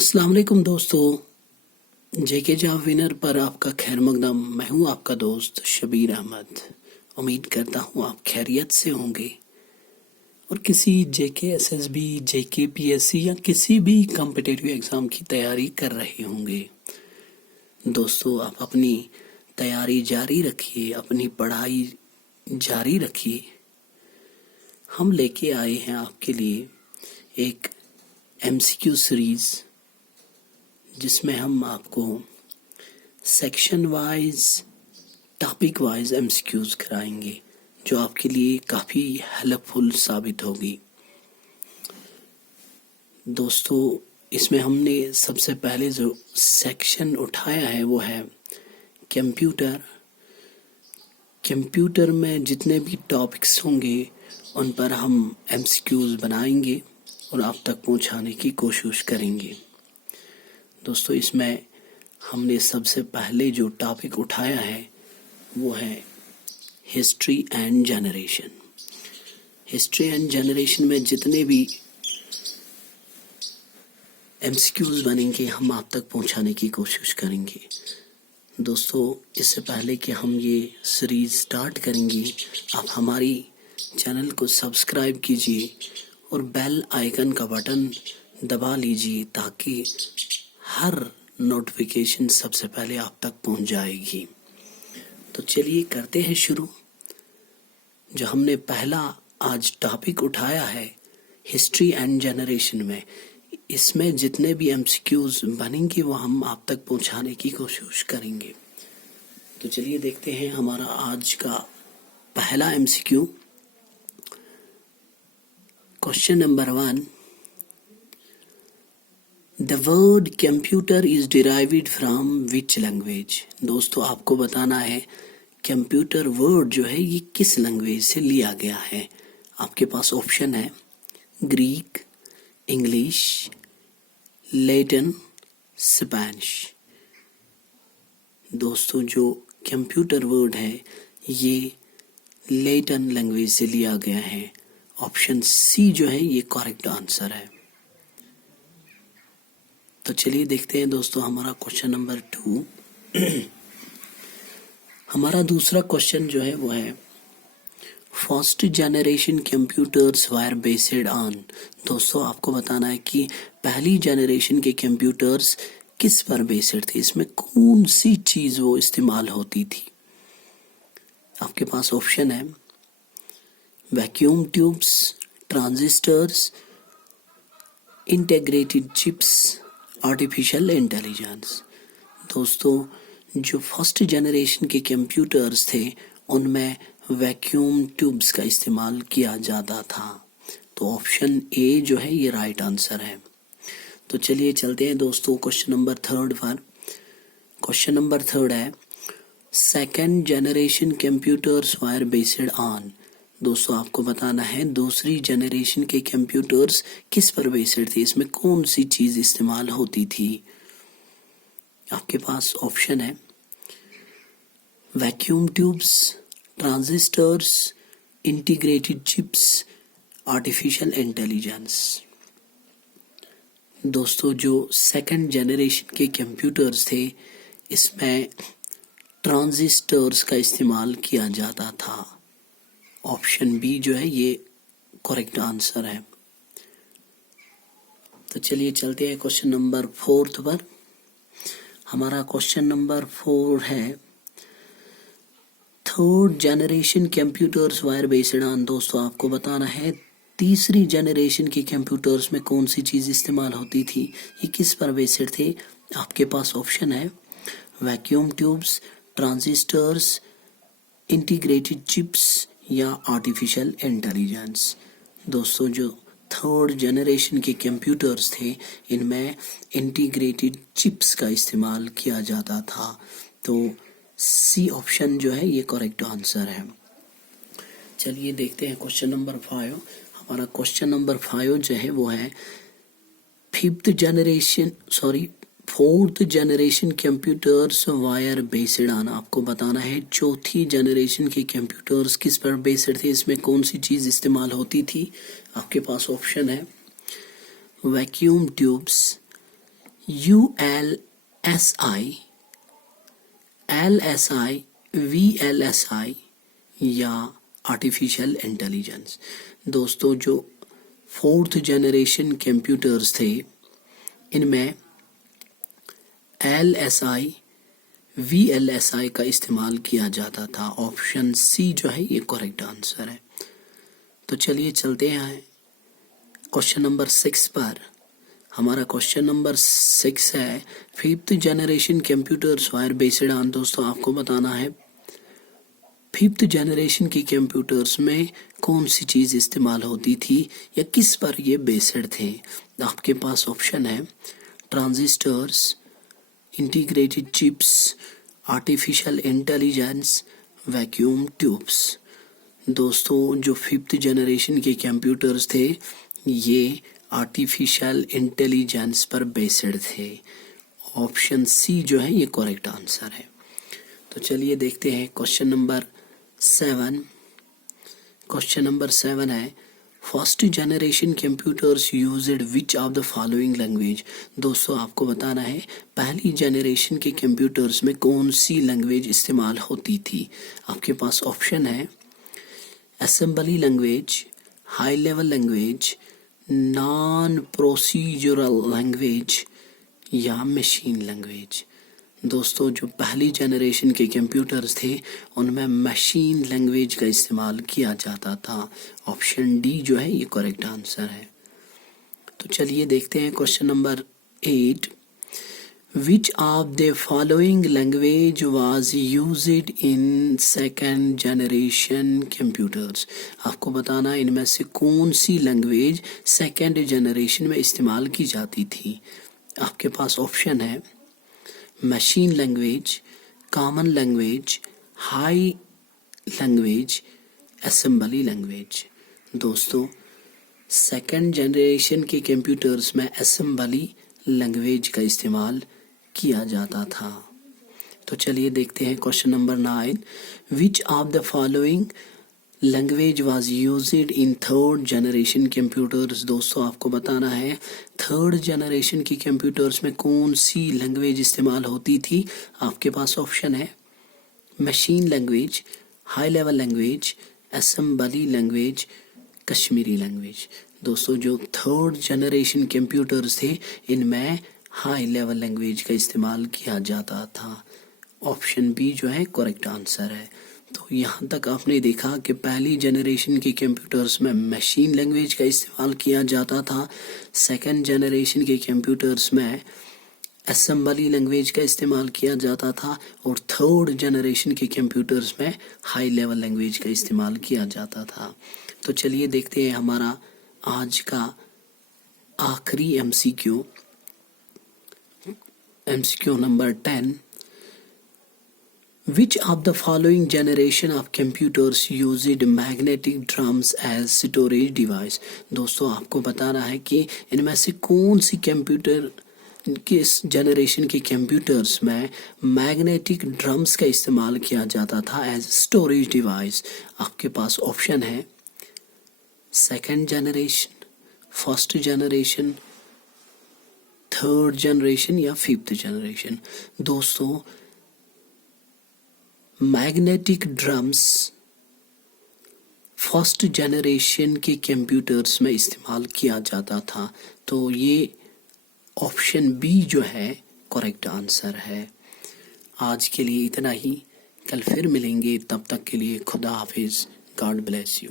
अस्सलाम वालेकुम दोस्तों, जेके जॉब विनर पर आपका खैर मकदम। मैं हूं आपका दोस्त शबीर अहमद। उम्मीद करता हूं आप खैरियत से होंगे और किसी जेके एसएसबी, जेके पीएससी या किसी भी कॉम्पिटिटिव एग्ज़ाम की तैयारी कर रहे होंगे। दोस्तों, आप अपनी तैयारी जारी रखिए, अपनी पढ़ाई जारी रखिए। हम लेके आए हैं आपके लिए एक एमसीक्यू सीरीज़ जिसमें हम आपको section wise, topic wise MCQs कराएंगे जो आपके लिए काफ़ी हेल्पफुल साबित होगी। दोस्तों, इसमें हमने सबसे पहले जो सेक्शन उठाया है वो है कंप्यूटर। कंप्यूटर में जितने भी टॉपिक्स होंगे उन पर हम एमसीक्यूज बनाएंगे और आप तक पहुंचाने की कोशिश करेंगे। दोस्तों, इसमें हमने सबसे पहले जो टॉपिक उठाया है वो है history and generation. History and generation में जितने भी एमसीक्यूज बनेंगे हम आप तक पहुंचाने की कोशिश करेंगे। दोस्तों, इससे पहले कि हम ये सीरीज स्टार्ट करेंगे, आप हमारी चैनल को सब्सक्राइब कीजिए और बेल आइकन का बटन दबा लीजिए ताकि हर नोटिफिकेशन सबसे पहले आप तक पहुंच जाएगी। तो चलिए करते हैं शुरू। जो हमने पहला आज टॉपिक उठाया है हिस्ट्री एंड जनरेशन में, इसमें जितने भी एमसीक्यूज बनेंगे वो हम आप तक पहुंचाने की कोशिश करेंगे। तो चलिए देखते हैं हमारा आज का पहला MCQ. Question number 1, The word computer is derived from which language? दोस्तों, आपको बताना है कंप्यूटर वर्ड जो है ये किस लैंग्वेज से लिया गया है। आपके पास ऑप्शन है ग्रीक, इंग्लिश, लैटिन, स्पेनिश। दोस्तों, जो कंप्यूटर वर्ड है ये लैटिन लैंग्वेज से लिया गया है। ऑप्शन सी जो है ये करेक्ट आंसर है। तो चलिए देखते हैं दोस्तों हमारा क्वेश्चन नंबर 2। हमारा दूसरा क्वेश्चन जो है वो है first generation computers wire based on. दोस्तों, आपको बताना है कि पहली जनरेशन के कंप्यूटर्स किस पर बेस्ड थे, इसमें कौन सी चीज वो इस्तेमाल होती थी। आपके पास ऑप्शन है vacuum tubes, transistors, integrated chips, artificial intelligence. दोस्तों, जो फर्स्ट जनरेशन के कंप्यूटर्स थे उनमें वैक्यूम ट्यूब्स का इस्तेमाल किया जाता था। तो ऑप्शन ए जो है ये राइट आंसर है। तो चलिए चलते हैं दोस्तों क्वेश्चन नंबर 3 पर। क्वेश्चन नंबर 3 है second generation computers wire based on. दोस्तों, आपको बताना है दूसरी जनरेशन के कंप्यूटर्स किस पर बेस्ड थे, इसमें कौन सी चीज इस्तेमाल होती थी। आपके पास ऑप्शन है vacuum tubes, transistors, integrated chips, artificial intelligence. दोस्तों, जो सेकंड जनरेशन के कंप्यूटर्स थे इसमें ट्रांजिस्टर्स का इस्तेमाल किया जाता था। ऑप्शन बी जो है ये करेक्ट आंसर है। तो चलिए चलते हैं क्वेश्चन नंबर 4 पर। हमारा क्वेश्चन नंबर 4 है third generation computers wire based on. दोस्तों, आपको बताना है तीसरी जनरेशन के कंप्यूटर्स में कौन सी चीज इस्तेमाल होती थी, ये किस पर बेस्ड थे। आपके पास ऑप्शन है vacuum tubes, transistors, integrated chips या आर्टिफिशियल इंटेलिजेंस। दोस्तों, जो थर्ड जनरेशन के कंप्यूटर्स थे इनमें इंटीग्रेटेड चिप्स का इस्तेमाल किया जाता था। तो सी ऑप्शन जो है ये करेक्ट आंसर है। चलिए देखते हैं क्वेश्चन नंबर 5। हमारा क्वेश्चन नंबर 5 जो है वो है fourth generation computers wire based on. आपको बताना है चौथी जनरेशन के कंप्यूटर्स किस पर बेस्ड थे, इसमें कौन सी चीज इस्तेमाल होती थी। आपके पास ऑप्शन है vacuum tubes, ULSI, LSI, VLSI या आर्टिफिशियल इंटेलिजेंस। दोस्तों जो 4th जनरेशन कंप्यूटर्स थे इनमें LSI, VLSI का इस्तेमाल किया जाता था। ऑप्शन सी जो है ये करेक्ट आंसर है। तो चलिए चलते हैं क्वेश्चन नंबर 6 पर। हमारा क्वेश्चन नंबर 6 है 5th generation computers wire based on. दोस्तों आपको बताना है 5th जनरेशन की कंप्यूटर्स में कौन सी चीज़ इस्तेमाल होती थी या किस पर ये बेस्ड थे। आपके पास ऑप्शन है transistors, integrated chips, artificial intelligence, vacuum tubes. दोस्तों जो 5th जनरेशन के कंप्यूटर्स थे ये आर्टिफिशियल इंटेलिजेंस पर बेस्ड थे। ऑप्शन सी जो है ये करेक्ट आंसर है। तो चलिए देखते हैं क्वेश्चन नंबर 7। क्वेश्चन नंबर 7 है first generation computers used which of the following language. दोस्तों आपको बताना है पहली जनरेशन के कंप्यूटर्स में कौन सी लैंग्वेज इस्तेमाल होती थी। आपके पास ऑप्शन है assembly language, high level language, non procedural language या मशीन लैंग्वेज। दोस्तों जो पहली जनरेशन के कंप्यूटर्स थे उनमें मशीन लैंग्वेज का इस्तेमाल किया जाता था। ऑप्शन डी जो है ये करेक्ट आंसर है। तो चलिए देखते हैं question number 8। Which of the following language was used in second generation computers. आपको बताना इनमें से कौन सी लैंग्वेज सेकेंड जनरेशन में इस्तेमाल की जाती थी। आपके पास ऑप्शन है machine language, common language, high language, assembly language. दोस्तों सेकेंड जनरेशन के कंप्यूटर्स में असेंबली लैंग्वेज का इस्तेमाल किया जाता था। तो चलिए देखते हैं question number 9। Which of the following language was used in third generation computers. दोस्तों आपको बताना है थर्ड जनरेशन की कंप्यूटर्स में कौन सी लैंग्वेज इस्तेमाल होती थी। आपके पास ऑप्शन है machine language, high level language, assembly language, Kashmiri language. दोस्तों जो थर्ड जनरेशन कंप्यूटर्स थे इनमें हाई लेवल लैंग्वेज का इस्तेमाल किया जाता था। ऑप्शन बी जो है करेक्ट आंसर है। तो यहाँ तक आपने देखा कि पहली जनरेशन के कंप्यूटर्स में मशीन लैंग्वेज का इस्तेमाल किया जाता था, सेकंड जनरेशन के कंप्यूटर्स में असेंबली लैंग्वेज का इस्तेमाल किया जाता था और थर्ड जनरेशन के कंप्यूटर्स में हाई लेवल लैंग्वेज का इस्तेमाल किया जाता था। तो चलिए देखते हैं हमारा आज का आखिरी MCQ number 10। Which of the following generation of computers used magnetic drums as storage device। दोस्तों आपको बताना है कि इनमें से कौन सी कंप्यूटर किस जनरेशन के कंप्यूटर्स में मैग्नेटिक ड्रम्स का इस्तेमाल किया जाता था एज स्टोरेज डिवाइस। आपके पास ऑप्शन है second generation, first generation, third generation या 5th जनरेशन। दोस्तों मैग्नेटिक ड्रम्स फर्स्ट जनरेशन के कंप्यूटर्स में इस्तेमाल किया जाता था। तो ये ऑप्शन बी जो है करेक्ट आंसर है। आज के लिए इतना ही, कल फिर मिलेंगे, तब तक के लिए खुदा हाफिज, गॉड ब्लेस यू।